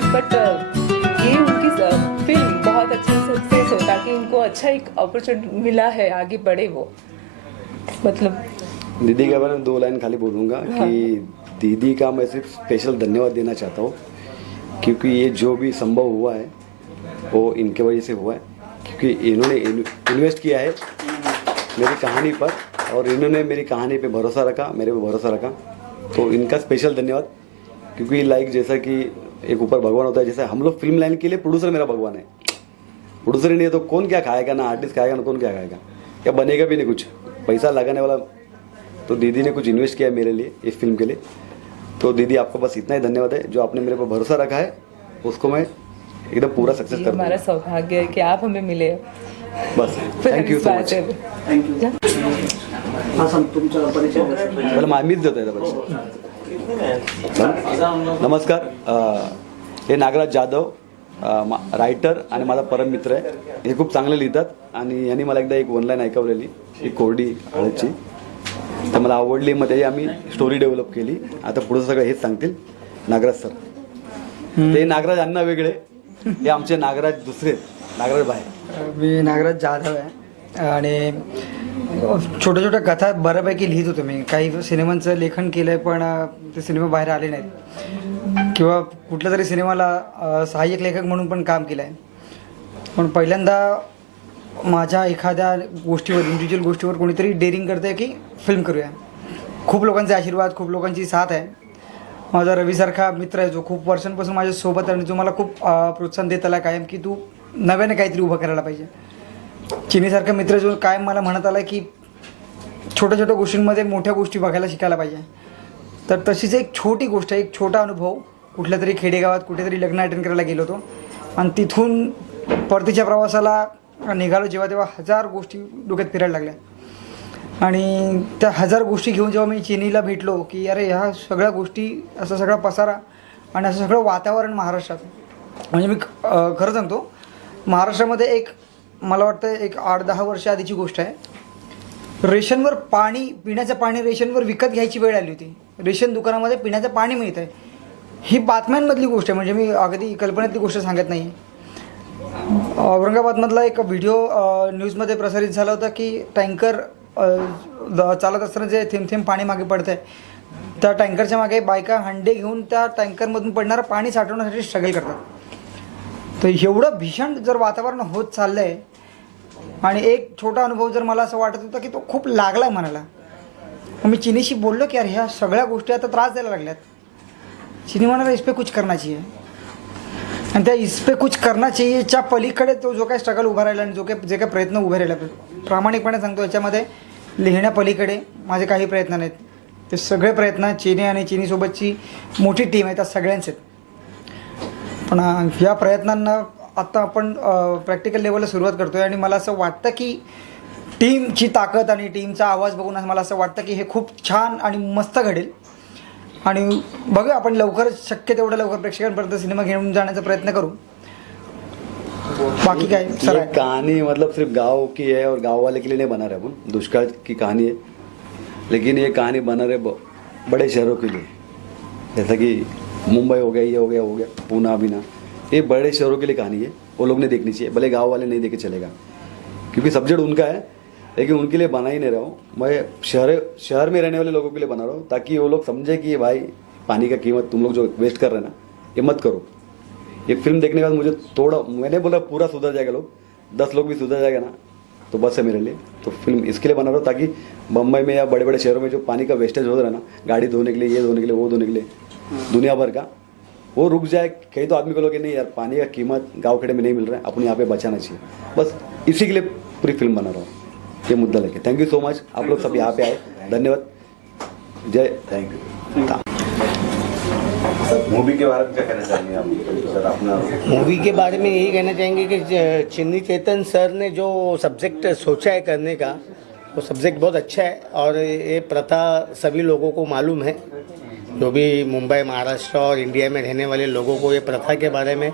है, बट ये उनकी फिल्म बहुत अच्छे सक्सेस हो ताकि उनको अच्छा एक अपॉर्चुनिटी मिला है आगे बढ़े वो, मतलब। दीदी के बारे में 2 लाइन खाली बोलूँगा कि दीदी का मैं सिर्फ स्पेशल धन्यवाद देना चाहता हूँ, क्योंकि ये जो भी संभव हुआ है वो इनके वजह से हुआ है, क्योंकि इन्होंने इन्वेस्ट किया है मेरी कहानी पर और इन्होंने मेरी कहानी पे भरोसा रखा, मेरे पे भरोसा रखा, तो इनका स्पेशल धन्यवाद। क्योंकि लाइक जैसा कि एक ऊपर भगवान होता है, जैसा हम लोग फिल्म लाइन के लिए प्रोड्यूसर मेरा भगवान है। प्रोड्यूसर ही नहीं है तो कौन क्या खाएगा, ना आर्टिस्ट खाएगा ना कौन क्या खाएगा, क्या बनेगा भी नहीं कुछ, पैसा लगाने वाला। तो दीदी ने कुछ इन्वेस्ट किया है मेरे लिए इस फिल्म के लिए, तो दीदी आपको बस इतना ही धन्यवाद है, जो आपने मेरे पर भरोसा रखा है उसको मैं एकदम पूरा सक्सेस कर दूंगा। हमारा सौभाग्य है कि आप हमें मिले, बस थँक्यू सो मच। थँक्यू। हा सांग तुमचा परिचय. मला मीच देतो याचा परिचय. नमस्कार, हे नागराज जाधव, रायटर आणि माझा परम मित्र आहे. हे खूप चांगले लिहितात आणि यांनी मला एकदा एक ऑनलाईन ऐकवलेली एक कोरडी हळदची, तर मला आवडली. मग त्याची आम्ही स्टोरी डेव्हलप केली. आता पुढे सगळं हेच सांगतील नागराज सर. ते नागराज अण्णा वेगळे, हे आमचे नागराज दुसरे नागराज बाहेर. मी नागराज जाधव आहे आणि छोट्या छोट्या कथा बऱ्यापैकी लिहित होतो मी. काही सिनेमांचं लेखन केलं आहे पण ते सिनेमा बाहेर आले नाहीत, किंवा कुठल्या तरी सिनेमाला सहाय्यक लेखक म्हणून पण काम केलं आहे. पण पहिल्यांदा माझ्या एखाद्या गोष्टीवर, इंडिव्हिज्युअल गोष्टीवर कोणीतरी डेअरिंग करतं आहे की फिल्म करूया. खूप लोकांचे आशीर्वाद, खूप लोकांची साथ आहे. माझा रवीसारखा मित्र आहे जो खूप वर्षांपासून माझ्यासोबत आहे आणि जो मला खूप प्रोत्साहन देत आला कायम की तू नव्याने काहीतरी उभं करायला पाहिजे. चिनीसारखा मित्र जो कायम मला म्हणत आला की छोट्या छोट्या गोष्टींमध्ये मोठ्या गोष्टी बघायला शिकायला पाहिजे. तर तशीच एक छोटी गोष्ट, एक छोटा अनुभव, कुठल्या तरी खेडेगावात कुठेतरी लग्न अटेंड करायला गेलो होतो आणि तिथून परतीच्या प्रवासाला निघालो जेव्हा, तेव्हा 1000 गोष्टी डोक्यात फिरायला लागल्या. आणि त्या 1000 गोष्टी घेऊन जेव्हा मी चिनीला भेटलो की अरे ह्या सगळ्या गोष्टी, असा सगळा पसारा आणि असं सगळं वातावरण महाराष्ट्रात, म्हणजे मी खरं सांगतो महाराष्ट्रामध्ये एक मला वाटतं एक 8-10 वर्ष आधीची गोष्ट आहे. रेशनवर पाणी, पिण्याचं पाणी रेशनवर विकत घ्यायची वेळ आली होती. रेशन दुकानामध्ये पिण्याचं पाणी मिळत आहे, ही बातम्यांमधली गोष्ट आहे, म्हणजे मी अगदी कल्पनेतली गोष्ट सांगत नाही. औरंगाबादमधला एक व्हिडिओ न्यूजमध्ये प्रसारित झाला होता की टँकर चालत असताना जे थेंब थेंब पाणी मागे पडतं आहे, त्या टँकरच्या मागे बायका हंडे घेऊन त्या टँकरमधून पडणारं पाणी साठवण्यासाठी स्ट्रगल करतात. तर एवढं भीषण जर वातावरण होत चाललं आहे आणि एक छोटा अनुभव जर मला असं वाटत होता की तो खूप लागला आहे मनाला. मी चिनीशी बोललो की अरे ह्या सगळ्या गोष्टी आता त्रास द्यायला लागल्यात. चिनी म्हणाला इस पे कुछ करना चाहिए, आणि त्या इस पे कुछ करना चाहिएच्या पलीकडे तो जो काही स्ट्रगल उभा राहिला आणि जे काही प्रयत्न उभे राहिला, प्रामाणिकपणे सांगतो याच्यामध्ये लिहिण्यापलीकडे माझे काही प्रयत्न नाहीत. ते सगळे प्रयत्न चिनी आणि चिनीसोबतची मोठी टीम आहे त्या सगळ्यांचे. पण या प्रयत्नांना आत्ता आपण प्रॅक्टिकल लेवलला सुरुवात करतो आहे आणि मला असं वाटतं की टीमची ताकद आणि टीमचा आवाज बघून मला असं वाटतं की हे खूप छान आणि मस्त घडेल. आणि बघूया आपण लवकरच, शक्य तेवढं लवकर प्रेक्षकांपर्यंत सिनेमा घेऊन जाण्याचा प्रयत्न करू. बाकी काय सर, ये कहानी मतलब सिर्फ गांव की है और गांव वाले के लिए नहीं बना रहे अपन, दुष्काल की कहानी है, लेकिन ये कहानी बना रहे बड़े शहरों के लिए, जैसा कि मुंबई हो गया, ये हो गया पूना बिना, ये बड़े शहरों के लिए कहानी है. वो लोग ने देखनी चाहिए, भले गांव वाले नहीं देखे चलेगा, क्योंकि सब्जेक्ट उनका है, लेकिन उनके लिए बना ही नहीं रहा हूँ मैं. शहर में रहने वाले लोगों के लिए बना रहा हूँ ताकि वो लोग समझे कि भाई पानी का कीमत तुम लोग जो वेस्ट कर रहे हैं ना, ये मत करो. ये फिल्म देखने के बाद मुझे थोड़ा, मैंने बोला पूरा सुधर जाएगा, लोग 10 लोग भी सुधर जाएगा ना तो बस है मेरे लिए. तो फिल्म इसके लिए बना रहा हूँ ताकि मुंबई में या बड़े बड़े शहरों में जो पानी का वेस्टेज हो रहा है ना, गाड़ी धोने के लिए, ये धोने के लिए, वो धोने के लिए, दुनिया भर का, वो रुक जाए. कहीं तो आदमी को लोग नहीं यार पानी का कीमत गाँव खेड़े में नहीं मिल रहा है, अपन यहाँ पे बचाना चाहिए. बस इसी के लिए पूरी फिल्म बना रहा हूँ, ये मुद्दा लेके. थैंक यू सो मच, आप लोग सब यहाँ पे आए, धन्यवाद. जय, थैंक यू. मूवी के बारे में क्या कहना चाहेंगे आप सर? अपना मूवी के बारे में यही कहना चाहेंगे कि चिन्नी चेतन सर ने जो सब्जेक्ट सोचा है करने का, वो सब्जेक्ट बहुत अच्छा है. और ये प्रथा सभी लोगों को मालूम है, जो भी मुंबई, महाराष्ट्र और इंडिया में रहने वाले लोगों को ये प्रथा के बारे में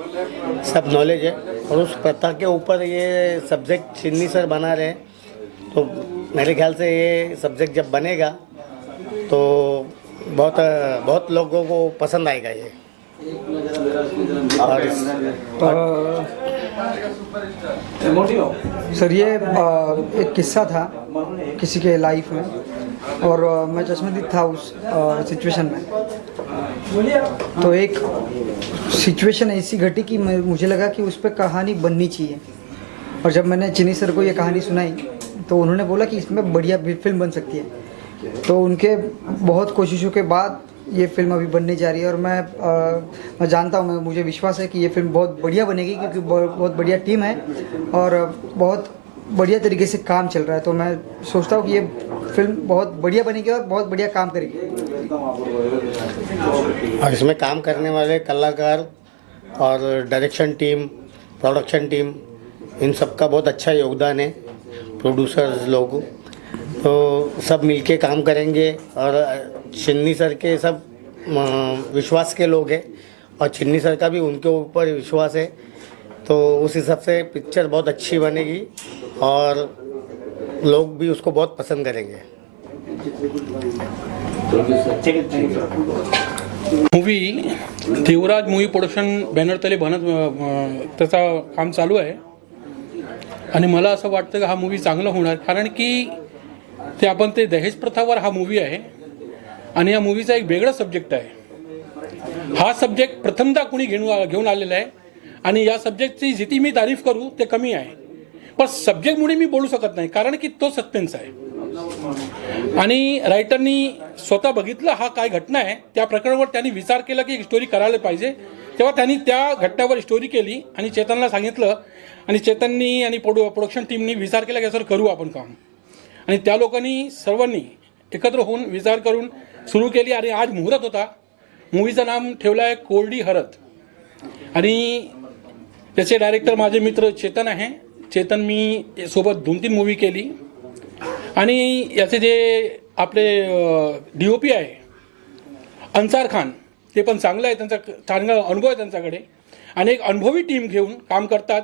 सब नॉलेज है. और उस प्रथा के ऊपर ये सब्जेक्ट चिन्नी सर बना रहे हैं, तो मेरे ख्याल से ये सब्जेक्ट जब बनेगा तो बहुत लोगों को पसंद आएगा ये. और सर ये एक किस्सा था किसी के लाइफ में, और मैं चश्मदीद था उस सिचुएशन में। तो एक सिचुएशन ऐसी घटी कि मुझे लगा कि उस पर कहानी बननी चाहिए, और जब मैंने चिनी सर को ये कहानी सुनाई तो उन्होंने बोला कि इसमें बढ़िया फिल्म बन सकती है। तो उनके बहुत कोशिशों के बाद ये फिल्म अभी बनने जा रही है, और मैं जानता हूँ, मुझे विश्वास है कि ये फिल्म बहुत बढ़िया बनेगी, क्योंकि बहुत बढ़िया टीम है और बहुत बढ़िया तरीके से काम चल रहा है। तो मैं सोचता हूँ कि ये फिल्म बहुत बढ़िया बनेगी और बहुत बढ़िया काम करेगी। और इसमें काम करने वाले कलाकार और डायरेक्शन टीम, प्रोडक्शन टीम, इन सब का बहुत अच्छा योगदान है। प्रोड्यूसर्स लोग तो सब मिलके काम करेंगे, और चिन्नी सर के सब विश्वास के लोग हैं, और चिन्नी सर का भी उनके ऊपर विश्वास है। तो उस हिसाब से पिक्चर बहुत अच्छी बनेगी और लोग भी उसको बहुत पसंद करेंगे। मूवी देवराज मूवी प्रोडक्शन बॅनरतले त्याचा काम चालू आहे, आणि मला असं वाटतं की हा मूवी चांगला होणार, कारण की ते दहेज प्रथावर हा मूवी आहे, आणि या मूवीचा एक वेगळा सब्जेक्ट आहे। हा सब्जेक्ट प्रथमदा कुणी घेऊन आलेला आहे, आणि या सब्जेक्टची जितकी मी तारीफ करू ते कमी आहे, पण सब्जेक्टमुळे मी बोलू शकत नाही, कारण की तो सस्पेन्स आहे। आणि रायटरनी स्वतः बघितलं हा काय घटना आहे, त्या प्रकरणावर त्यांनी विचार केला की एक स्टोरी करायला पाहिजे, तेव्हा त्यांनी त्या घटनेवर स्टोरी केली आणि चेतनला सांगितलं, आणि चेतननी आणि प्रोडक्शन टीमनी विचार केला की सर करू आपण काम, आणि त्या लोकांनी सर्वांनी एकत्र होऊन विचार करून सुरू केली, आणि आज मुहूर्त होता। मूवीचं नाम ठेवलं आहे कोरडी हळद, आणि त्याचे डायरेक्टर माझे मित्र चेतन आहे। चेतन मी सोबत 2-3 मूवी केली, आणि याचे जे आपले DOP आहे अन्सार खान, ते पण चांगलं आहे, त्यांचा चांगला अनुभव आहे त्यांच्याकडे, आणि एक अनुभवी टीम घेऊन काम करतात।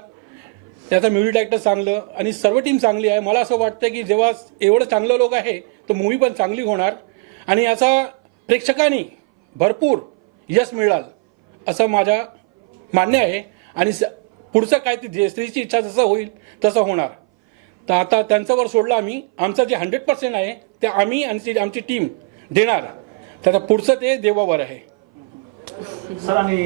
त्याचा म्युझिक डायरेक्टर चांगलं आणि सर्व टीम चांगली आहे। मला असं वाटतं की जेव्हा एवढं चांगलं लोक आहे तर मूवी पण चांगली होणार, आणि याचा प्रेक्षकांनी भरपूर यश मिळाल असं माझं मान्य आहे, आणि पुढचं काय ते स्त्रीची इच्छा जसं होईल तसं होणार। तर आता त्यांच्यावर सोडलं आम्ही, आमचं जे 100% आहे ते आम्ही आणि आमची टीम देणार, त्याचा पुढचं ते देवावर आहे। सर, आणि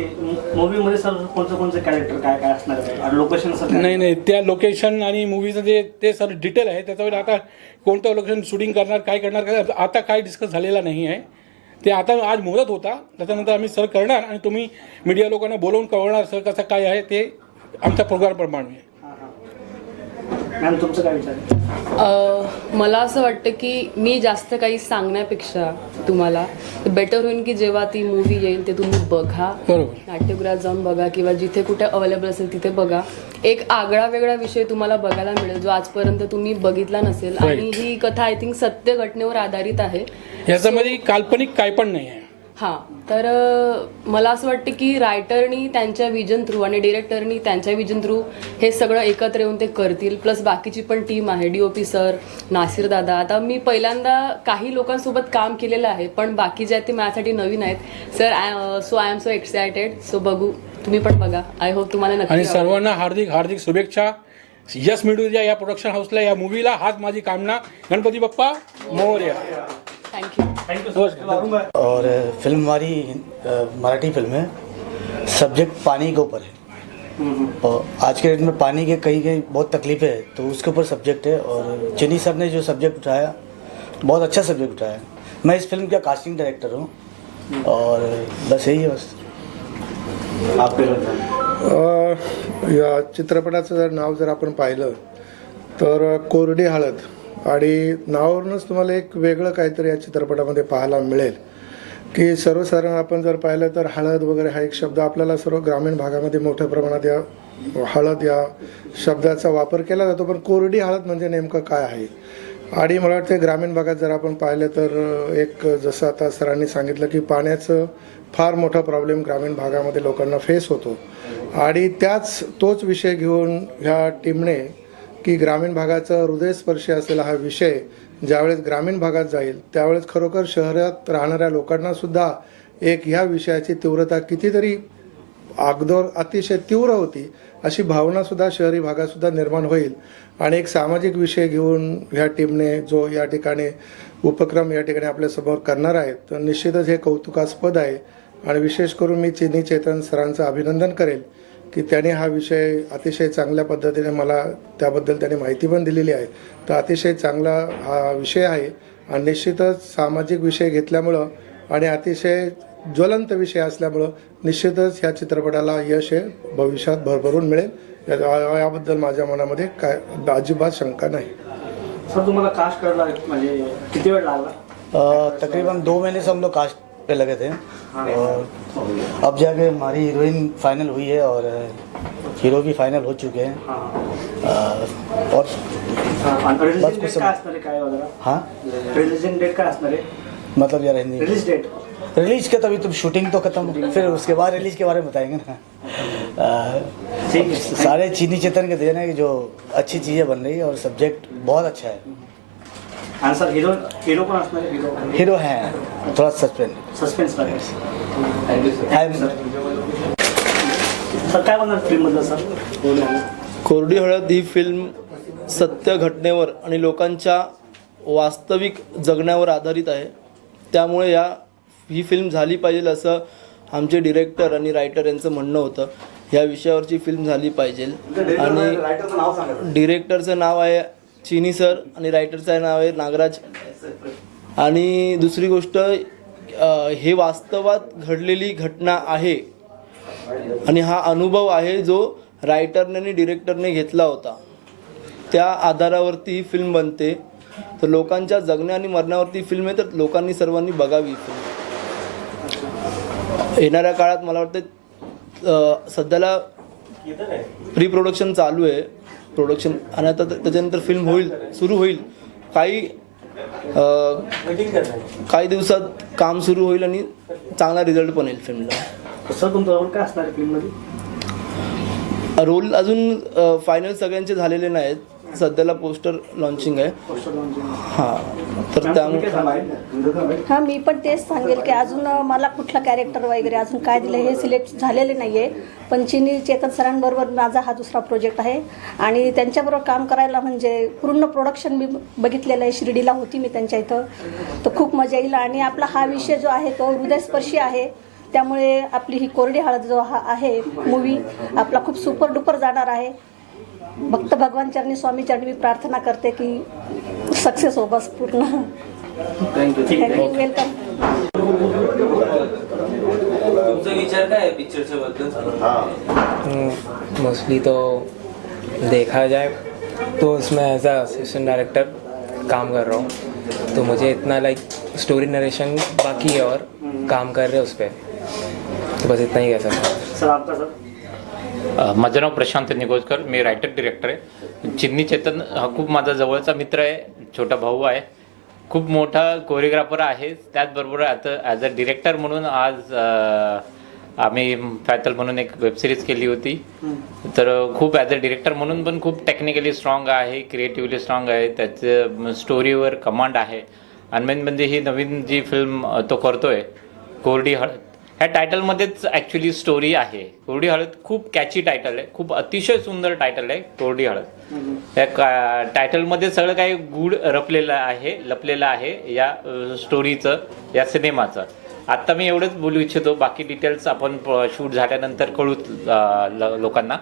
मूवीमध्ये सर कोणते कॅरेक्टर काय काय असणार आहे, लोकेशन सर? नाही, त्या लोकेशन आणि मूवीचं जे ते सर डिटेल आहे, त्याच्यावर आता कोणतं लोकेशन शूटिंग करणार, काय करणार, आता काय डिस्कस झालेला नाही आहे। ते आता आज मुहूर्त होता, त्याच्यानंतर आम्ही सर करणार, आणि तुम्ही मीडिया लोकांना बोलवून कळवणार सर कसं काय आहे ते आमच्या प्रोग्रामप्रमाणे। मॅम, तुमचं काय विचार आहे? मला असं वाटतं की मी जास्त काही सांगण्यापेक्षा तुम्हाला बेटर होईल की जेव्हा ती मूवी येईल ते तुम्ही बघा, बरोबर, नाट्यगृहात जाऊन बघा किंवा जिथे कुठे अवेलेबल असेल तिथे बघा। एक आगळा वेगळा विषय तुम्हाला बघायला मिळेल जो आजपर्यंत तुम्ही बघितला नसेल, आणि ही कथा आय थिंक सत्य घटनेवर आधारित आहे, याच्यामध्ये काल्पनिक काय पण नाही आहे। हां, तर मला असं वाटतं की रायटरनी त्यांच्या विजन थ्रू आणि डिरेक्टरनी त्यांच्या विजन थ्रू हे सगळं एकत्र येऊन ते करतील, प्लस बाकीची पण टीम आहे, DOP सर, नासिर दादा। आता मी पहिल्यांदा काही लोकांसोबत काम केलेलं आहे, पण बाकी जे आहेत ते माझ्यासाठी नवीन आहेत sir. I am so excited, so बघू, तुम्ही पण बघा, आय होप तुम्हाला नक्की आणि आवडेल। सर्वांना हार्दिक हार्दिक शुभेच्छा, यश मिळू द्या या प्रोडक्शन हाऊसला, या मूवीला, हाच माझी कामना। गणपती बाप्पा मोरया। थँक्यू। और फिल्म हमारी मराठी फिल्म है, सब्जेक्ट पानी के ऊपर है, और आज के डेट में पानी के कहीं बहुत तकलीफें है, तो उसके ऊपर सब्जेक्ट है। और चिनी सर ने जो सब्जेक्ट उठाया, बहुत अच्छा सब्जेक्ट उठाया। मैं इस फिल्म का कास्टिंग डायरेक्टर हूँ, और बस यही है। बस या चित्रपटाचं नाव जर आपण पाहिलं तर कोरडी हळद, आणि नावावरूनच तुम्हाला एक वेगळं काहीतरी या चित्रपटामध्ये पाहायला मिळेल की सर्वसाधारण आपण जर पाहिलं तर हळद वगैरे हा एक शब्द आपल्याला सर्व ग्रामीण भागामध्ये मोठ्या प्रमाणात या हळद या शब्दाचा वापर केला जातो, पण कोरडी हळद म्हणजे नेमकं काय आहे। आणि मला वाटतं ग्रामीण भागात जर आपण पाहिलं तर एक जसं आता सरांनी सांगितलं की पाण्याचं फार मोठा प्रॉब्लेम ग्रामीण भागामध्ये लोकांना फेस होतो, आणि तोच विषय घेऊन ह्या टीमने की ग्रामीण भागाचा हृदयस्पर्शी असलेला हा विषय ज्यावेळेस ग्रामीण भागात जाईल त्यावेळेस खरोखर शहरात राहणाऱ्या लोकांना सुद्धा एक ह्या विषयाची तीव्रता कितीतरी अगोदर अतिशय तीव्र होती अशी भावनासुद्धा शहरी भागातसुद्धा निर्माण होईल आणि एक सामाजिक विषय घेऊन ह्या टीमने जो या ठिकाणी उपक्रम या ठिकाणी आपल्यासमोर करणार आहे तर निश्चितच हे कौतुकास्पद आहे आणि विशेष करून मी चिनी चेतन सरांचं अभिनंदन करेल की त्यांनी हा विषय अतिशय चांगल्या पद्धतीने मला त्याबद्दल त्यांनी माहिती पण दिलेली आहे तर अतिशय चांगला हा विषय आहे आणि निश्चितच सामाजिक विषय घेतल्यामुळं आणि अतिशय ज्वलंत विषय असल्यामुळं निश्चितच ह्या चित्रपटाला यश हे भविष्यात भरभरून मिळेल याबद्दल माझ्या मनामध्ये काय अजिबात शंका नाही. सर तुम्हाला कास्ट करायला म्हणजे किती वेळ लागला? तकरीबन 2 महीने से हम लोग कास्ट पे लगे थे और अब जाके हमारी हीरोइन फाइनल हुई है और हीरो भी फाइनल हो चुके हैं और रिलीजिंग डेट काय असणार आहे काय वगैरे? हाँ रिलीजिंग डेट काय असणार आहे? मतलब यार हिंदी रिलीज डेट रिलीज के तभी तुम शूटिंग तो खत्म हो फिर उसके बाद रिलीज के बारे में बताएंगे ना. ठीक है. सारे चीनी चेतन के देन है कि जो अच्छी चीज़ें बन रही है और सब्जेक्ट बहुत अच्छा है. आणि सर हिरो पण असणार आहे? हीरो हैं थोड़ा सस्पेंस सस्पेन्स लागेल. सर काय म्हणणार फिल्ममधलं सर? कोरडी हळद ही फिल्म सत्य घटनेवर आणि लोकांच्या वास्तविक जगण्यावर आधारित आहे. त्यामुळे ही फिल्म झाली पाहिजे असं आमचे डिरेक्टर आणि रायटर यांचं म्हणणं होतं. ह्या विषयावरची फिल्म झाली पाहिजे आणि डिरेक्टरचं नाव आहे चिनी सर आणि रायटरचं नाव आहे नागराज. आणि दुसरी गोष्ट हे वास्तवात घडलेली घटना आहे आणि हा अनुभव आहे जो रायटरने आणि डिरेक्टरने घेतला होता. त्या आधारावरती ही फिल्म बनते. तर लोकांच्या जगण्या आणि मरण्यावरती फिल्म आहे तर लोकांनी सर्वांनी बघावी फिल्म. येणाऱ्या काळात मला वाटतं सध्याला प्री प्रोडक्शन चालू आहे प्रोडक्शन आणि आता त्याच्यानंतर फिल्म सुरू होईल. काही दिवसात काम सुरू होईल आणि चांगला रिझल्ट पण येईल फिल्मला. सर तुमचा रोल काय असणार आहे फिल्ममध्ये? रोल अजून फायनल सगळ्यांचे झालेले नाहीत. सध्याला पोस्टर लॉन्चिंग आहे. हां तर त्यामुळे हां मी पण तेच सांगेल की अजून मला कुठला कॅरेक्टर वगैरे अजून काय दिलं हे सिलेक्ट झालेले नाही आहे. पण चिनी चेतन सरांबरोबर माझा हा दुसरा प्रोजेक्ट आहे आणि त्यांच्याबरोबर काम करायला म्हणजे पूर्ण प्रोडक्शन मी बघितलेलं आहे. शिर्डीला होती मी त्यांच्या इथं तर खूप मजा येईल आणि आपला हा विषय जो आहे तो हृदयस्पर्शी आहे. त्यामुळे आपली ही कोरडी हळद जो हा आहे मूवी आपला खूप सुपर डुपर जाणार आहे. भक्त भगवान चरणी स्वामी चरणी मी प्रार्थना करते की सक्सेस हो बस पूर्ण. Thank you welcome. तुमचा विचार काय आहे पिक्चरच्या बद्दल? मोस्टली तो देखा जाए तो उसमें एज अ असिस्टेंट डायरेक्टर काम कर रहा हूँ तो मुझे इतना लाइक स्टोरी नरेशन बाकी है और काम कर रहे हैं उस पर तो बस इतना ही कह सकता हूँ. सर आपका सर? माझं नाव प्रशांत निगोजकर. मी रायटर डिरेक्टर आहे. चिन्नी चेतन हा खूप माझा जवळचा मित्र आहे. छोटा भाऊ आहे. खूप मोठा कोरिओग्राफर आहे. त्याचबरोबर आता ॲज अ डिरेक्टर म्हणून आज आम्ही फॅतल म्हणून एक वेबसिरीज केली होती. तर खूप ॲज अ डिरेक्टर म्हणून पण खूप टेक्निकली स्ट्रॉंग आहे. क्रिएटिव्हली स्ट्रॉंग आहे. त्याचं स्टोरीवर कमांड आहे. आणि मेन म्हणजे ही नवीन जी फिल्म तो करतोय कोरडी हळद ह्या टायटलमध्येच ॲक्च्युली स्टोरी आहे. कोरडी हळद खूप कॅची टायटल आहे. खूप अतिशय सुंदर टायटल आहे कोरडी हळद. या टायटलमध्ये सगळं काही गूढ लपलेलं आहे या स्टोरीचं या सिनेमाचं. आत्ता मी एवढंच बोलू इच्छितो. बाकी डिटेल्स आपण शूट झाल्यानंतर कळूच लोकांना.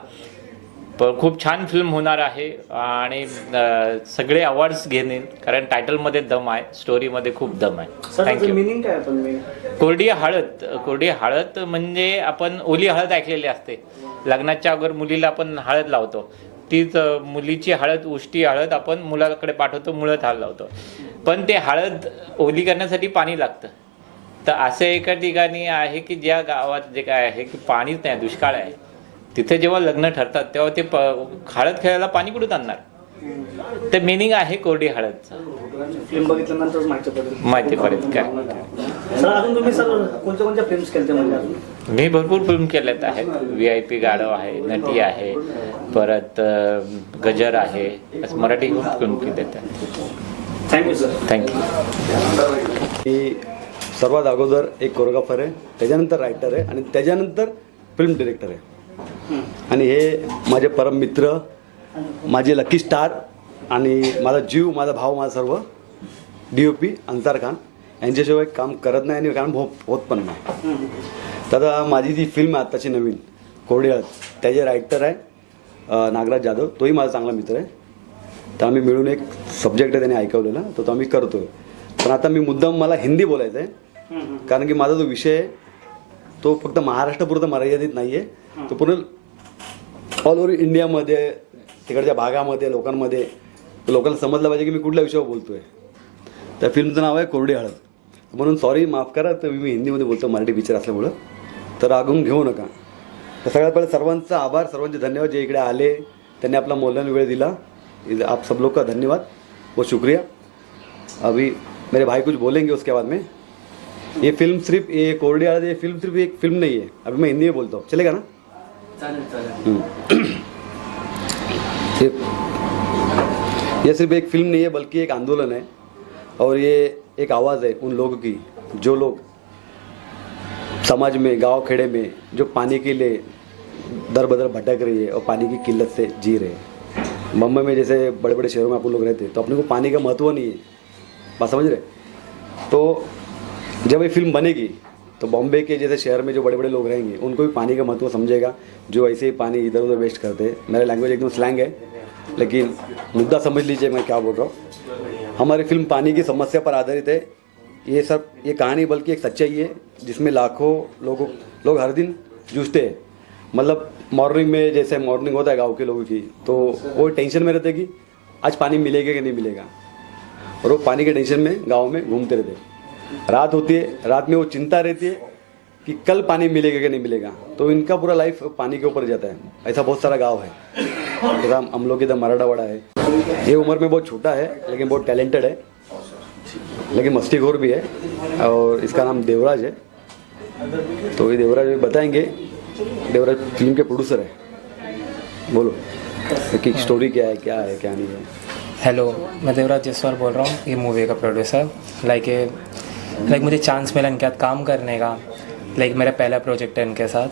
पण खूप छान फिल्म होणार आहे आणि सगळे अवॉर्ड्स घेणे कारण टायटलमध्ये दम आहे. स्टोरीमध्ये खूप दम आहे. थँक्यू. मिनिंग काय पण कोरडी हळद म्हणजे आपण ओली हळद ऐकलेली असते. लग्नाच्या अगोदर मुलीला आपण हळद लावतो. तीच मुलीची हळद उष्टी हळद आपण मुलाकडे पाठवतो. मुळात हळद लावतो. पण ते हळद ओली करण्यासाठी पाणी लागतं. तर असं एका ठिकाणी आहे की ज्या गावात जे काय आहे की पाणीच नाही दुष्काळ आहे तिथे जेव्हा लग्न ठरतात तेव्हा ते हळद खेळायला पाणी कुठून आणणार. ते मिनिंग आहे कोरडी हळदचं. फिल्म बघितल्यानंतर माहिती पडेल काय. सर अजून तुम्ही सर कोणत्या फिल्म्स केल्या म्हणजे? मी भरपूर फिल्म केल्यात आहेत. VIP गाढव आहे. नटी आहे. परत गजर आहे. मराठी खूप फिल्म केल्यात. Thank you sir. थँक्यू. मी सर्वात अगोदर एक कोरिओग्राफर आहे त्याच्यानंतर रायटर आहे आणि त्याच्यानंतर फिल्म डिरेक्टर आहे आणि हे माझे परम मित्र, माझे लकी स्टार आणि माझा जीव, माझा भाव, माझा सर्व DOP अन्सार खान यांच्याशिवाय काम करत नाही आणि काम होत पण नाही. तर आता माझी जी फिल्म आहे आत्ताची नवीन कोरडी हळद, त्याचे रायटर आहे नागराज जाधव, तोही माझा चांगला मित्र आहे. तर आम्ही मिळून एक सब्जेक्ट आहे त्याने ऐकवलेला, तो आम्ही करतो आहे. पण आता मी मुद्दाम मला हिंदी बोलायचं आहे, कारण की माझा जो विषय आहे तो फक्त महाराष्ट्रापुरता मर्यादित नाही आहे, तो पूर्ण ऑल ओव्हर इंडियामध्ये, तिकडच्या भागामध्ये, लोकांना समजलं पाहिजे की मी कुठल्या विषयावर बोलतो आहे. त्या फिल्मचं नाव आहे कोरडी हळद. म्हणून सॉरी, माफ करा, तर मी हिंदीमध्ये बोलतो, मराठी पिक्चर असल्यामुळं, तर रागवून घेऊ नका. तर सगळ्यात पहिले सर्वांचा आभार, सर्वांचे धन्यवाद जे इकडे आले, त्यांनी आपला मौल्यवान वेळ दिला. आप सब लोग का धन्यवाद, बहुत शुक्रिया. अभी मेरे भाई कुछ बोलेंगे, उसके बाद में ये फिल्म सिर्फ ये कोरडी हळद, ये फिल्म सिर्फ एक फिल्म नहीं है. अभी मैं हिंदी में बोलता हूँ, चलेगा ना? ये सिर्फ एक फिल्म नहीं है बल्कि एक आंदोलन है और ये एक आवाज़ है उन लोगों की जो लोग समाज में, गांव खेड़े में जो पानी के लिए दर बदर भटक रही है और पानी की किल्लत से जी रहे हैं. मुंबई में जैसे बड़े बड़े शहरों में अपन लोग रहते हैं तो अपने को पानी का महत्व नहीं है, बात समझ रहे. तो जब ये फिल्म बनेगी तो बॉम्बे के जैसे शहर में जो बड़े बड़े लोग रहेंगे उनको भी पानी का महत्व समझेगा, जो ऐसे ही पानी इधर उधर वेस्ट करते हैं. मेरा लैंग्वेज एकदम स्लैंग है, लेकिन मुद्दा समझ लीजिए मैं क्या बोल रहा हूँ. हमारी फिल्म पानी की समस्या पर आधारित है. ये कहानी बल्कि एक सच्चाई है जिसमें लाखों लोग हर दिन जूझते हैं. मतलब मॉर्निंग में, जैसे मॉर्निंग होता है गांव के लोगों की, तो वो टेंशन में रहते कि आज पानी मिलेगा कि नहीं मिलेगा, और वो पानी के टेंशन में गांव में घूमते रहते. रात होती है, रात में वो चिंता रहती है कि कल पानी मिलेगा कि नहीं मिलेगा, तो इनका पूरा लाइफ पानी के ऊपर जाता है. ऐसा बहुत सारा गाँव है. जैसा हम लोग इधर मराठावाड़ा है, ये उम्र में बहुत छोटा है लेकिन बहुत टैलेंटेड है, लेकिन मस्तीखोर भी है, और इसका नाम देवराज है. तो ये देवराज भी बताएंगे. देवराज फिल्म के प्रोड्यूसर है. बोलो कि स्टोरी क्या है क्या नहीं है. हेलो, मैं देवराज जसवाल बोल रहा हूँ, ये मूवी का प्रोड्यूसर. लाइक मुझे चांस मिला इनके साथ काम करने का. लाइक मेरा पहला प्रोजेक्ट है इनके साथ,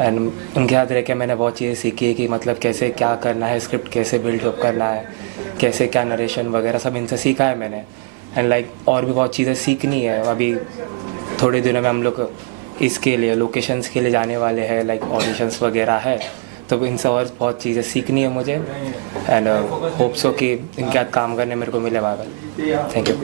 एंड उनके साथ रह के मैंने बहुत चीज़ें सीखी है कि मतलब कैसे क्या करना है, स्क्रिप्ट कैसे बिल्डअप करना है, कैसे क्या नरेशन वगैरह सब इनसे सीखा है मैंने. एंड लाइक और भी बहुत चीज़ें सीखनी है. अभी थोड़े दिनों में हम लोग इसके लिए लोकेशंस के लिए जाने वाले हैं, लाइक ऑडिशंस वगैरह है, तो इनसे और बहुत चीज़ें सीखनी है मुझे. एंड होप सो कि इनके साथ काम करने मेरे को मिले वागल. Thank you.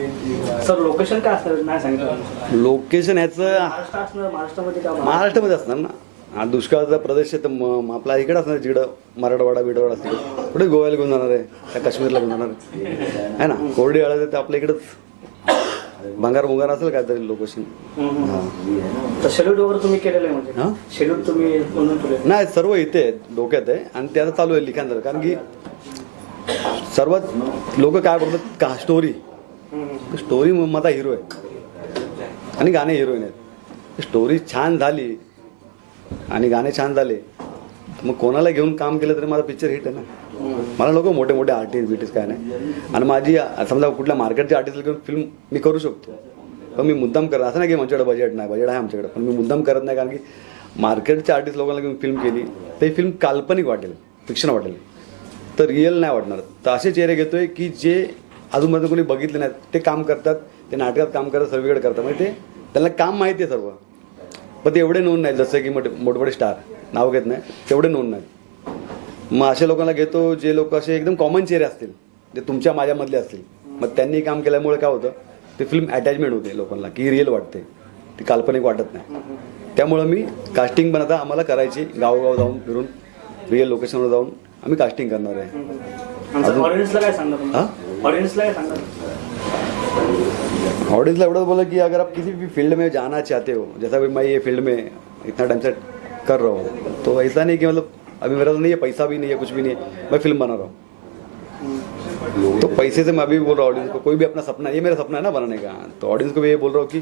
सर लोकेशन काय असतं नाही सांगितलं. लोकेशन ह्याचं महाराष्ट्रामध्ये का महाराष्ट्रामध्ये असणार ना. हा दुष्काळाचा प्रदेश आहे, तर आपला इकडे असणार, जिकडं मराठवाडा बिडवाडा असते कुठे गोव्याला घेऊन जाणार आहे, त्या काश्मीरला घेऊन जाणार आहे ना. कोरडी हळद आहे तर आपल्या इकडंच भंगार असेल काहीतरी लोकेशन. तर शेड्यूल वगैरे तुम्ही केलेलं आहे म्हणजे शेड्यूल तुम्ही बनवून ठेवले? नाही, सर्व इथे डोक्यात आहे आणि ते आता चालू आहे लिखाण झालं. कारण की सर्वात लोक काय बोलतात का स्टोरी माझा हिरो आहे आणि गाणे हिरोईन आहेत. स्टोरी छान झाली आणि गाणे छान झाले मग कोणाला घेऊन काम केलं तरी माझा पिक्चर हिट आहे ना. मला लोक मोठे मोठे आर्टिस्ट काय नाही, आणि माझी समजा कुठल्या मार्केटच्या आर्टिस्टला घेऊन फिल्म मी करू शकतो, पण मी मुद्दाम करत असं नाही की आमच्याकडे बजेट नाही, बजेट आहे आमच्याकडे, पण मी मुद्दाम करत नाही. कारण की मार्केटच्या आर्टिस्ट लोकांना घेऊन फिल्म केली तर ही फिल्म काल्पनिक वाटेल, फिक्शन वाटेल, तर रिअल नाही वाटणार. तर असे चेहरे घेतोय की जे अजूनपर्यंत कोणी बघितले नाहीत. ते काम करतात, ते नाटकात काम करतात, सर्वीकडे करतात, म्हणजे ते त्यांना काम माहिती आहे सर्व, पण ते एवढे नोंद नाहीत जसं की मोठमोठे स्टार नाव घेत नाही तेवढे नोंद नाहीत. मग अशा लोकांना घेतो जे लोक असे एकदम कॉमन चेहरे असतील, जे तुमच्या माझ्यामधले असतील. मग त्यांनी काम केल्यामुळे काय होतं, ते फिल्म अटॅचमेंट होते लोकांना की रिअल वाटते, ती काल्पनिक वाटत नाही. त्यामुळं मी कास्टिंग पण आता आम्हाला करायची, गावोगाव जाऊन फिरून रिअल लोकेशनवर जाऊन आम्ही कास्टिंग करणार आहे. ऑडियन्सला काय सांगणार? ऑडियन्सला काय सांगणार? ऑडियंसला एवढं बोला कि अगर आप किसी भी फील्ड में जाना चाहते हो, जैसा भी मैं ये फील्ड में इतना टाइम से कर रहा हूँ, तो ऐसा नहीं कि मतलब अभी मेरा तो नहीं है, पैसा भी नहीं है, कुछ भी नहीं है, मैं फिल्म बना रहा हूँ. तो पैसे से मैं अभी बोल रहा हूँ ऑडियंस को, कोई भी अपना सपना, ये मेरा सपना है ना बनाने का, तो ऑडियंस को भी ये बोल रहा हूँ कि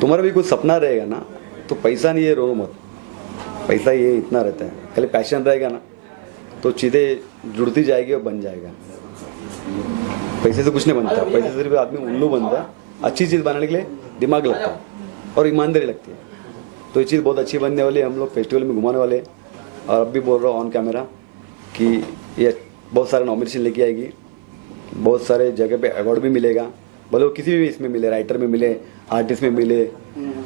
तुम्हारा भी कुछ सपना रहेगा ना, तो पैसा नहीं है, रो मत. पैसा ये इतना रहता है, खाली पैशन रहेगा ना तो चीज़ें जुड़ती जाएगी और बन जाएगा. पैसे से कुछ नहीं बनता, पैसे से सिर्फ आदमी उल्लू बनता है. अच्छी चीज़ बनाने के लिए दिमाग लगता है और ईमानदारी लगती है. तो ये चीज़ बहुत अच्छी बनने वाली है। हम लोग फेस्टिवल में घुमाने वाले हैं और अब भी बोल रहा हूँ ऑन कैमरा कि ये बहुत सारे नॉमिनेशन लेके आएगी, बहुत सारे जगह पे अवार्ड भी मिलेगा, भले वो किसी भी इसमें मिले, राइटर में मिले, आर्टिस्ट में मिले,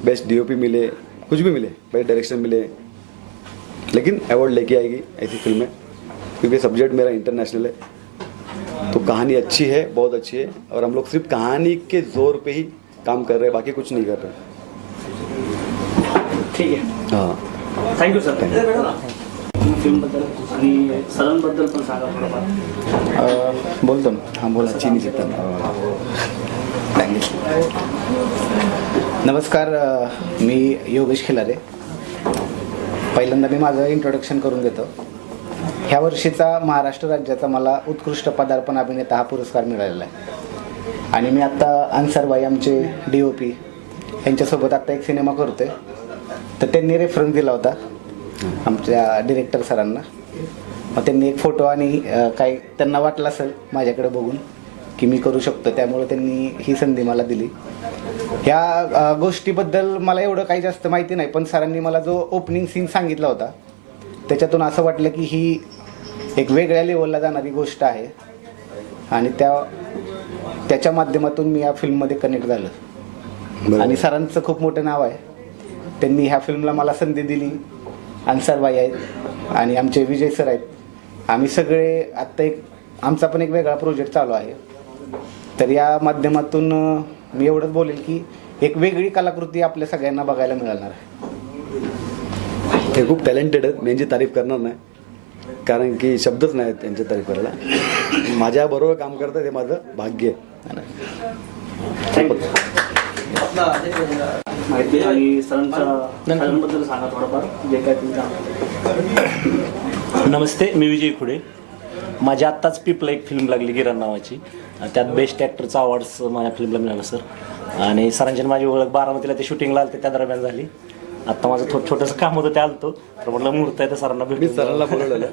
बेस्ट डीओपी मिले, कुछ भी मिले, बेस्ट डायरेक्शन मिले, लेकिन अवार्ड लेके आएगी ऐसी फिल्म है, क्योंकि सब्जेक्ट मेरा इंटरनेशनल है। तो कहानी अच्छी है, बहुत अच्छी है, और हम लोग सिर्फ कहानी के जोर पे ही काम कर रहे हैं, बाकी कुछ नहीं कर रहे। ठीक आहे, हाँ थँक्यू सर. फिल्मबद्दल आणि सरांबद्दल पण सांगा थोडंफार. बोलतो ना. हां बोला. चीनी चित्तन. नमस्कार, मी योगेश खिलारे. पहिल्यांदा मी माझं इंट्रोडक्शन करून देतो. ह्या वर्षीचा महाराष्ट्र राज्याचा मला उत्कृष्ट पदार्पण अभिनेता हा पुरस्कार मिळालेला आहे. आणि मी आत्ता अन्सरबाई आमचे DOP यांच्यासोबत आत्ता एक सिनेमा करतोय. तर त्यांनी रेफरन्स दिला होता आमच्या डिरेक्टर सरांना. मग त्यांनी एक फोटो आणि काही त्यांना वाटलं असेल माझ्याकडे बघून की मी करू शकतो, त्यामुळे त्यांनी ही संधी मला दिली. ह्या गोष्टीबद्दल मला एवढं काही जास्त माहिती नाही, पण सरांनी मला जो ओपनिंग सीन सांगितला होता त्याच्यातून असं वाटलं की ही एक वेगळ्या लेवलला जाणारी गोष्ट आहे आणि त्याच्या माध्यमातून मी या फिल्ममध्ये कनेक्ट झालं. आणि सरांचं खूप मोठं नाव आहे. त्यांनी ह्या फिल्मला मला संधी दिली. अन्सरबाई आहेत आणि आमचे विजय सर आहेत. आम्ही सगळे आत्ता आमचा पण एक वेगळा प्रोजेक्ट चालू आहे. तर या माध्यमातून मी एवढंच बोलेल की एक वेगळी कलाकृती आपल्या सगळ्यांना बघायला मिळणार आहे. ते खूप टॅलेंटेड आहेत, मी यांची तारीफ करणार नाही, कारण की शब्दच नाहीत त्यांची तारीफ करायला. माझ्याबरोबर काम करतात हे माझं भाग्य आहे. माहिती आणि सरांबद्दल सांगा थोडंफार जे काय तुम्ही. नमस्ते, मी विजय खुडे. माझ्या आत्ताच पीपला एक फिल्म लागली गिरण नावाची, त्यात बेस्ट ॲक्टरचा अवॉर्ड्स माझ्या फिल्मला मिळाला सर. आणि सरांची माझी ओळख बारामतीला ते शूटिंगला आलं त्या दरम्यान झाली. आत्ता माझं छोटंसं काम होतं ते आलतो, तर म्हटलं मुहूर्त आहे तर सरांना भेटून सरांना बोलवलेलं.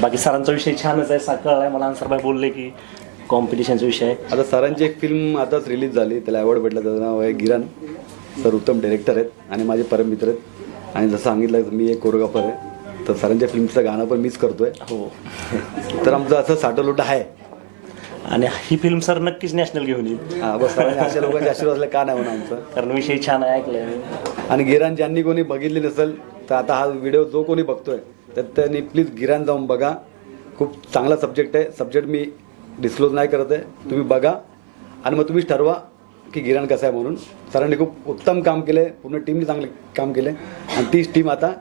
बाकी सरांचा विषय छानच आहे, कळला आहे मला. अन्सरबाई बोलले की कॉम्पिटिशनचा विषय आहे. आता सरांची एक फिल्म आताच रिलीज झाली, त्याला अवॉर्ड भेटला, त्याचं नाव आहे गिरण. सर उत्तम डायरेक्टर आहेत आणि माझे परम मित्र आहेत. आणि जसं सांगितलं मी एक कोरिओग्राफर आहे, तर सरांच्या फिल्मचं गाणं पण मीच करतोय. हो, तर आमचं असं साठवलोट आहे. आणि ही फिल्म सर नक्कीच नॅशनल घेऊन येईल. हां बस, अशा लोकांचे आशीर्वाद असले का नाही म्हणा आमचं, कारण विषय छान आहे, ऐकलंय. आणि गिरण ज्यांनी कोणी बघितली नसेल तर आता हा व्हिडिओ जो कोणी बघतोय तर त्यांनी प्लीज गिरण जाऊन बघा. खूप चांगला सब्जेक्ट आहे. सब्जेक्ट मी डिस्क्लोज नाही करत आहे, तुम्ही बघा आणि मग तुम्हीच ठरवा की गिरण कसं आहे म्हणून. सरांनी खूप उत्तम काम केलं, पूर्ण टीमने चांगले काम केले आणि तीच टीम आता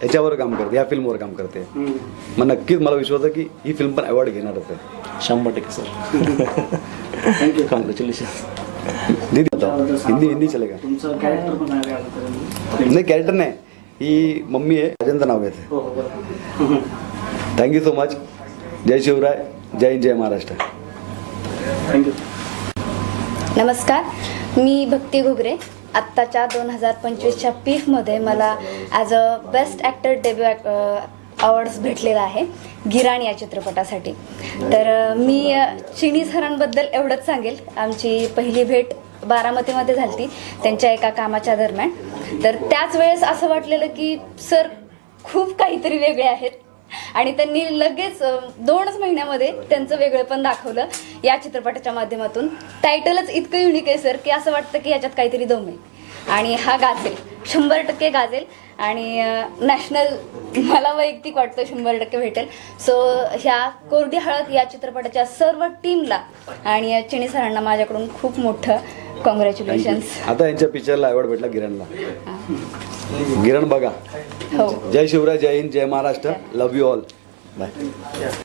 ह्याच्यावर काम करते, या फिल्मवर काम करते. मग नक्कीच मला विश्वास आहे की ही फिल्म पण अवॉर्ड घेणारच आहे. 100% सर. थँक्यू. कॉंग्रॅच्युलेशन. दीदी बताओ, हिंदी चलेगा. तुमचं कॅरेक्टर पण आहे. नाही कॅरेक्टर नाही, ही मम्मी आहे, राजांचं नाव घ्यायचं. हो हो बरं. Thank you so much. जय शिवराय, जय हिंद, जय महाराष्ट्र. थँक्यू. नमस्कार, मी भक्ती घुगरे. आत्ताच्या 2025च्या PIFमध्ये मला as a best actor debut awards भेटलेला आहे गिराण या चित्रपटासाठी. तर मी चिनी सरांबद्दल एवढंच सांगेल. आमची पहिली भेट बारामतीमध्ये झाली त्यांच्या एका कामाच्या दरम्यान. तर त्याच वेळेस असं वाटलेलं की सर खूप काहीतरी वेगळे आहेत आणि त्यांनी लगेच 2च महिन्यामध्ये त्यांचं वेगळेपण दाखवलं या चित्रपटाच्या माध्यमातून. टायटलच इतकं युनिक आहे सर की असं वाटतं की याच्यात काहीतरी दम आहे आणि हा गाजेल, 100% गाजेल आणि नॅशनल मला वैयक्तिक वाटतं 100% भेटेल. सो ह्या कोरडी हळद या चित्रपटाच्या सर्व टीमला आणि चिनी सरांना माझ्याकडून खूप मोठं कॉंग्रॅच्युलेशन्स. आता यांच्या पिक्चरला अवॉर्ड भेटला गिरणला. गिरण बघा. हो. जय शिवराय, जय हिंद, जय महाराष्ट्र. लव यू ऑल. बाय.